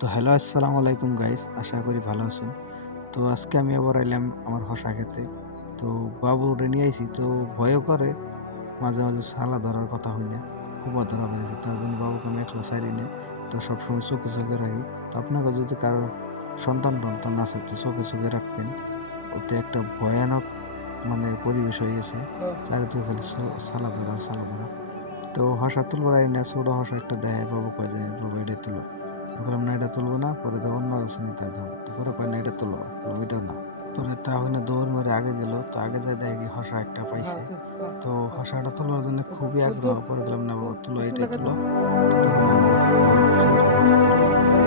তো হ্যালো, আসসালামু আলাইকুম গাইস, আশা করি ভালো আছেন। তো আজকে আমি আবার আইলাম আমার হসা খেতে। তো বাবুরে নিয়ে আইছি, তো ভয়ও করে মাঝে মাঝে শালা ধরার কথা হইলে খুব ধরা বেড়েছে, তার জন্য বাবুকে আমি একলা ছাড়ি না। তো সবসময় চোখে চোখে রাখি। তো আপনাকে যদি কারো সন্তান টন্তান আছে তো চোখে চোখে রাখবেন। ওতে একটা ভয়ানক পরিবেশ হয়ে গেছে, চারিদিকে খালি সালা ধরা আর সালা ধরা। তো হসা তুলবার আই না, ছোট হসা একটা দেয়, বাবু কয় যে বাবা এটা তুলো। আমি বললাম না, এটা তুলবো না, পরে তো অন্য আছে নিতে যাবো। তো পরে কয় না, এটা তুলবো, ওইটা না। পরে তা হইলে দৌড় মেরে আগে গেল, তো আগে যায় দেখে কি হসা একটা পাইছে। তো হসাটা তোলার জন্য খুবই আগ্রহ, পরে গেলাম না বাবা তুলো, এটাই তুলো। তো তখন আমার বাবু সুন্দর করে হসা তুললো।